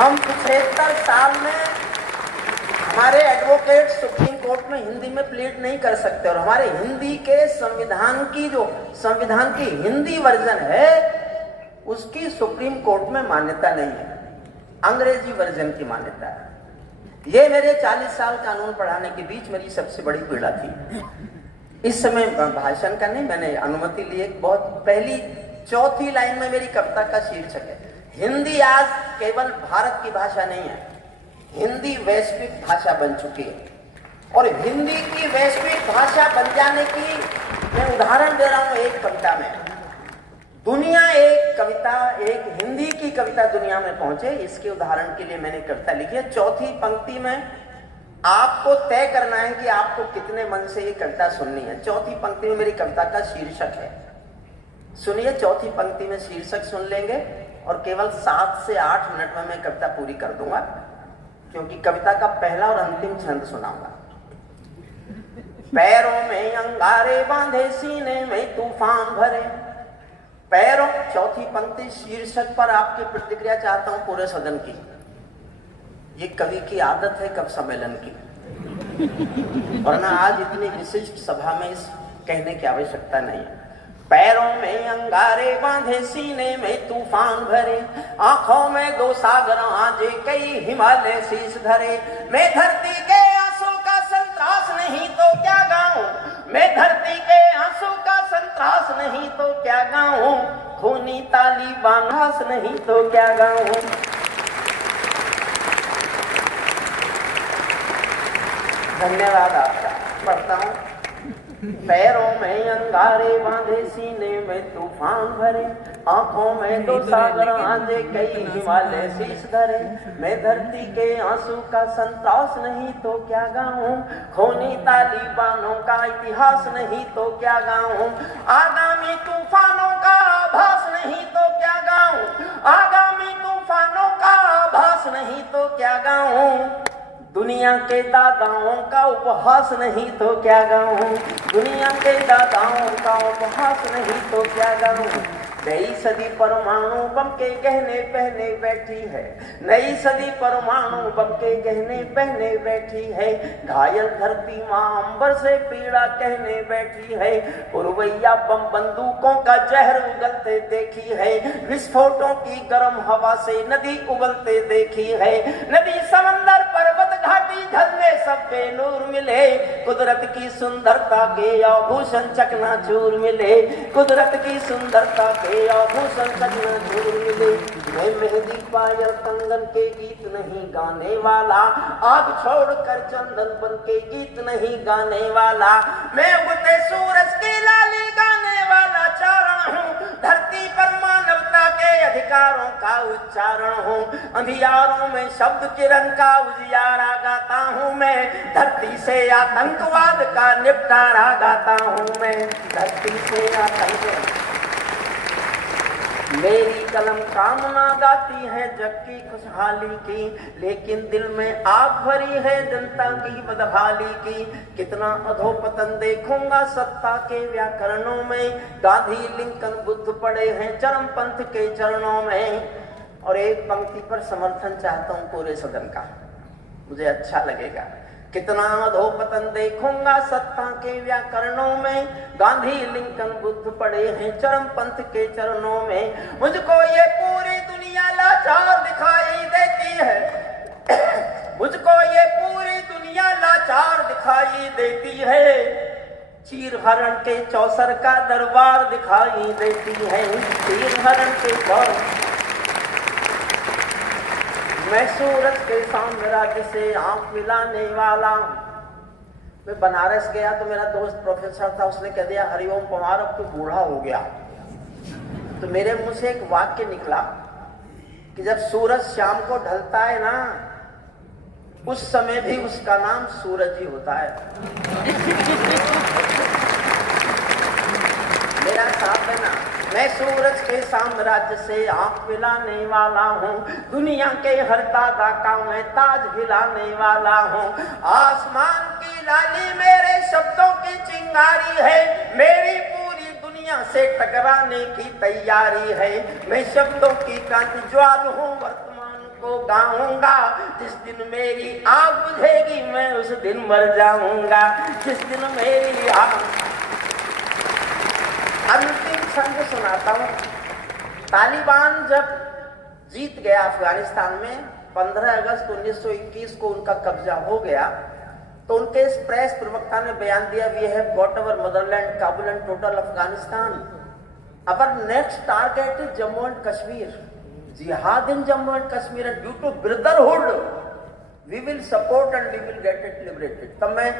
हम 75 साल में हमारे एडवोकेट सुप्रीम कोर्ट में हिंदी में प्लीड नहीं कर सकते, और हमारे हिंदी के संविधान की हिंदी वर्जन है उसकी सुप्रीम कोर्ट में मान्यता नहीं है, अंग्रेजी वर्जन की मान्यता है। ये मेरे 40 साल कानून पढ़ाने के बीच मेरी सबसे बड़ी पीड़ा थी। इस समय भाषण का नहीं, मैंने अनुमति ली। बहुत पहली चौथी लाइन में मेरी कविता का शीर्षक है, हिंदी आज केवल भारत की भाषा नहीं है, हिंदी वैश्विक भाषा बन चुकी है। और हिंदी की वैश्विक भाषा बन जाने की मैं उदाहरण दे रहा हूं एक कविता में। दुनिया एक हिंदी की कविता दुनिया में पहुंचे, इसके उदाहरण के लिए मैंने कविता लिखी है। चौथी पंक्ति में आपको तय करना है कि आपको कितने मन से ये कविता सुननी है। चौथी पंक्ति में मेरी कविता का शीर्षक है, सुनिए। चौथी पंक्ति में शीर्षक सुन लेंगे और केवल 7 से 8 मिनट में मैं कविता पूरी कर दूंगा, क्योंकि कविता का पहला और अंतिम छंद सुनाऊंगा। पैरों में अंगारे बांधे, सीने में तूफान भरे, पैरों। चौथी पंक्ति शीर्षक पर आपकी प्रतिक्रिया चाहता हूं पूरे सदन की। ये कवि की आदत है कब सम्मेलन की, वरना आज इतनी विशिष्ट सभा में इस कहने की आवश्यकता नहीं है। पैरों में अंगारे बांधे, सीने में तूफान भरे, आंखों में 2 सागर आजे, कई हिमालय शीश धरे। मैं धरती के आंसू का संतरास नहीं तो क्या गाऊं, मैं धरती के आंसू का संतरास नहीं तो क्या गाऊं, खूनी तालिबान हास नहीं तो क्या गाऊं। धन्यवाद आपका। पढ़ता हूं। पैरों में अंगारे बांधे, सीने में तूफान भरे, आंखों में 2 सागर आंजे, कई हिमालय शीश धरे। मैं धरती के आंसू का संतोष नहीं तो क्या गाऊं, खूनी तालिबानों का इतिहास नहीं तो क्या गाऊं, आगामी तूफानों का आभास नहीं तो क्या गाऊं, आगामी तूफानों का आभास नहीं तो क्या गाऊं, दुनिया के दादाओं का उपहास नहीं तो क्या गाऊं, दुनिया के दादाओं का उपहास नहीं तो क्या गाऊं। नई सदी परमाणु बम के गहने पहने बैठी है, नई सदी परमाणु बम के गहने पहने बैठी है, घायल धरती मां अंबर से पीड़ा कहने बैठी है, पुरवैया बम बंदूकों का जहर उगलते देखी है, विस्फोटों की गर्म हवा से नदी उबलते देखी है, नदी समंदर पर्वत घाटी झरने सब बेनूर मिले, कुदरत की सुंदरता के आभूषण चकनाचूर मिले, कुदरत की सुंदरता के आभूषण चकनाचूर मिले। मैं मेहंदी पायल कंगन के गीत नहीं गाने वाला, आग छोड़कर चंदन बन के गीत नहीं गाने वाला, मैं उगते सूरज की लाली गाने वाला चारण हूँ, धरती पर मानवता के अधिकारों का उच्चारण हूँ, अंधियारों में शब्द किरण का उजियारा गाता हूँ मैं, धरती से आतंकवाद का निपटारा गाता हूँ मैं, धरती से आतंकवाद। मेरी कलम कामना गाती है जग की खुशहाली की, लेकिन दिल में आग भरी है जनता की बदहाली की, कितना अधोपतन देखूंगा सत्ता के व्याकरणों में, गांधी लिंकन बुद्ध पड़े हैं चरमपंथ के चरणों में। और एक पंक्ति पर समर्थन चाहता हूं पूरे सदन का, मुझे अच्छा लगेगा। कितना अधोपतन देखूंगा सत्ता के व्याकरणों में, गांधी लिंकन बुद्ध पड़े हैं चरमपंथ के चरणों में, मुझको ये पूरी दुनिया लाचार दिखाई देती है, मुझको ये पूरी दुनिया लाचार दिखाई देती है, चीर हरण के चौसर का दरबार दिखाई देती है, चीर हरण के चौसर। मैं सूरज के साम्राज्य से आंख मिलाने वाला हूं। मैं बनारस गया तो मेरा दोस्त प्रोफेसर था, उसने कह दिया हरिओम पवार अब तो बूढ़ा हो गया। तो मेरे मुंह से एक वाक्य निकला कि जब सूरज शाम को ढलता है ना, उस समय भी उसका नाम सूरज ही होता है। मेरा साथ है ना, मैं सूरज के साम्राज्य से आंख मिलाने वाला हूँ, दुनिया के हर दादा का मैं ताज हिलाने वाला हूँ, आसमान की लाली मेरे शब्दों की चिंगारी है, मेरी पूरी दुनिया से टकराने की तैयारी है, मैं शब्दों की कांति ज्वाल हूँ वर्तमान को गाऊंगा। जिस दिन मेरी आग बुझेगी मैं उस दिन मर जाऊंगा। जिस दिन मेरी आग। अंतिम छंद सुनाता हूं। तालिबान जब जीत गया अफगानिस्तान में, 15 अगस्त 1921 को उनका कब्जा हो गया, तो उनके इस प्रेस प्रवक्ता ने बयान दिया, we have got our motherland, Kabul and total Afghanistan. Our next target is Jammu and Kashmir, जिहाद in Jammu and Kashmir, and due to brotherhood we will support and we will get it liberated. तब मैं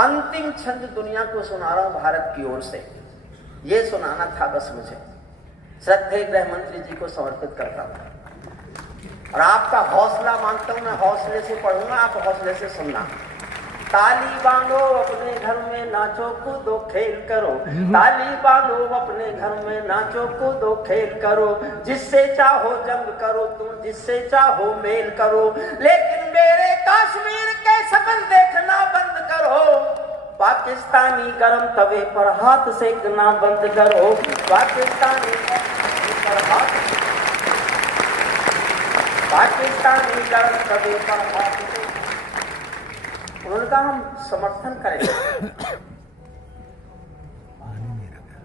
अंतिम छंद दुनिया को सुना रहा हूं भारत की ओर से। ये सुनाना था बस मुझे। श्रद्धेय गृह मंत्री जी को समर्पित करता हूं और आपका हौसला मांगता हूं। मैं हौसले से पढ़ूंगा, आप हौसले से सुनना। ताली बांधो अपने घर में नाचो कूदो खेल करो, ताली बांधो अपने घर में नाचो कूदो खेल करो। जिससे चाहो जंग करो तुम, जिससे चाहो मेल करो, लेकिन मेरे कश्मीर के सपन देखना बंद करो। पाकिस्तानी गरम तवे पर हाथ सेकना बंद करो। पाकिस्तानी गरम तवे पर हाथ। उनका हम समर्थन करेंगे। पानी नहीं रखा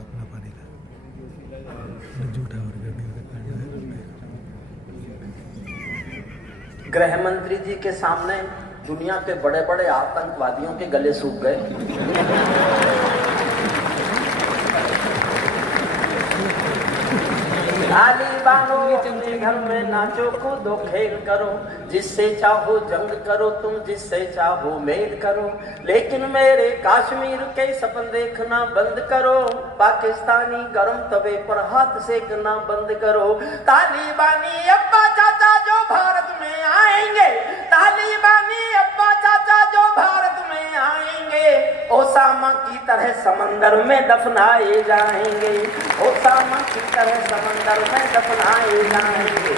अपना पानी का झूठा और गृह मंत्री जी के सामने दुनिया के बड़े बड़े आतंकवादियों के गले सूख गए। ताली बांधो अपने घर में नाचो कूदो खेल करो, जिससे चाहो जंग करो तुम, जिससे चाहो मेल करो, लेकिन मेरे कश्मीर के सपन देखना बंद करो। पाकिस्तानी गरम तवे पर हाथ सेकना बंद करो। तालिबानी अब्बा चाचा जो भारत में आएंगे, तालिबानी अब्बा चाचा जो भारत में आएंगे, ओसामा की तरह समंदर में दफनाए जाएंगे। ओसामा की तरह समंदर में दफनाए जाएंगे।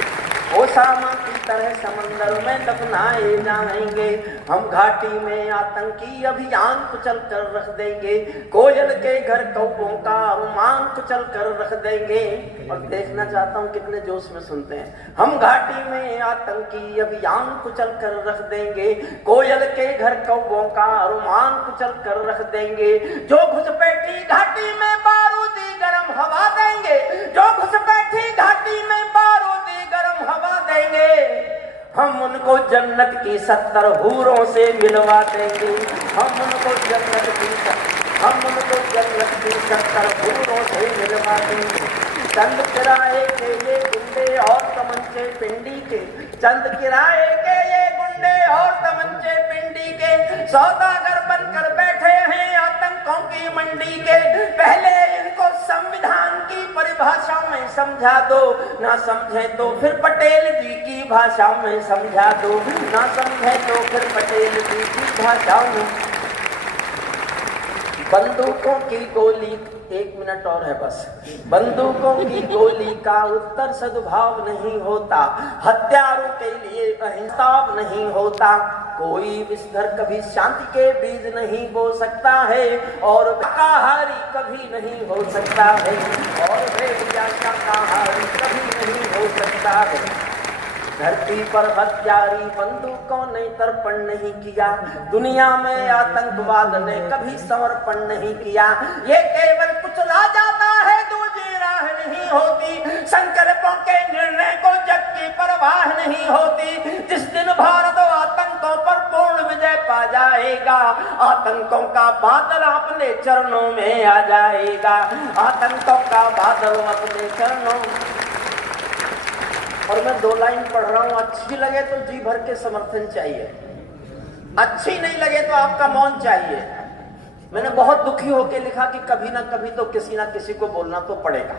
ओसामा की तरह समंदर में दफनाए जाएंगे। हम घाटी में आतंकी अभियान कुचल कर रख देंगे। कोयल के घर कौओं का अरमान कुचल कर रख देंगे। और देखना चाहता हूँ कितने जोश में सुनते हैं। हम घाटी में आतंकी अभियान कुचल कर रख देंगे। कोयल के घर कौओं का अरमान कुचल कर रख देंगे। जो घुसपैठी घाटी में बारूदी गरम हवा देंगे, जो घुसपैठी घाटी में बारूदी गरम हवा देंगे, हम उनको जन्नत की 70 हूरों से मिलवा देंगे। हम उनको जन्नत की 70 हूरों से मिलवा देंगे। चंद किराए के ये गुंडे और तमंचे पिंडी के, चंद किराए के ये गुंडे और तमंचे पिंडी के, सौदागर बनकर बैठे हैं आतंकों की मंडी के। पहले इनको संविधान की परिभाषा में समझा दो, ना समझे तो फिर पटेल जी की भाषा में समझा दो, ना समझे तो फिर पटेल जी की भाषा में। बंदूकों की गोली, 1 मिनट और है बस। बंदूकों की गोली का उत्तर सद्भाव नहीं होता, हत्यारों के लिए अहिंसा नहीं होता। कोई विस्तर कभी शांति के बीज नहीं बो सकता है, और शाकाहारी कभी नहीं हो सकता है, और भेड़िया शाकाहारी कभी नहीं हो सकता है। धरती पर हत्यारी बंदूकों ने तर्पण नहीं किया, दुनिया में आतंकवाद ने कभी समर्पण नहीं किया। ये केवल कुचला जाता है, दूसरी राह नहीं होती। संकल्पों के निर्णय को जग की परवाह नहीं होती। जिस दिन भारत आतंकों पर पूर्ण विजय पा जाएगा, आतंकों का बादल अपने चरणों में आ जाएगा। आतंकों का बादल अपने चरणों। और मैं 2 लाइन पढ़ रहा हूं, अच्छी लगे तो जी भर के समर्थन चाहिए, अच्छी नहीं लगे तो आपका मौन चाहिए। मैंने बहुत दुखी होकर लिखा कि कभी ना कभी तो किसी ना किसी को बोलना तो पड़ेगा।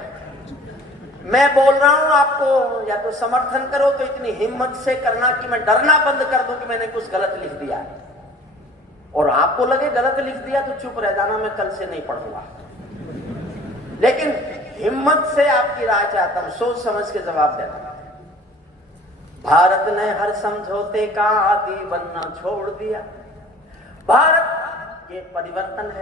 मैं बोल रहा हूं आपको, या तो समर्थन करो तो इतनी हिम्मत से करना कि मैं डरना बंद कर दूं कि मैंने कुछ गलत लिख दिया, और आपको लगे गलत लिख दिया तो चुप रह जाना, मैं कल से नहीं पढ़ूंगा। लेकिन हिम्मत से आपकी राय चाहता हूं, सोच समझ के जवाब देना। भारत ने हर समझौते का आदी बनना छोड़ दिया। भारत ये परिवर्तन है।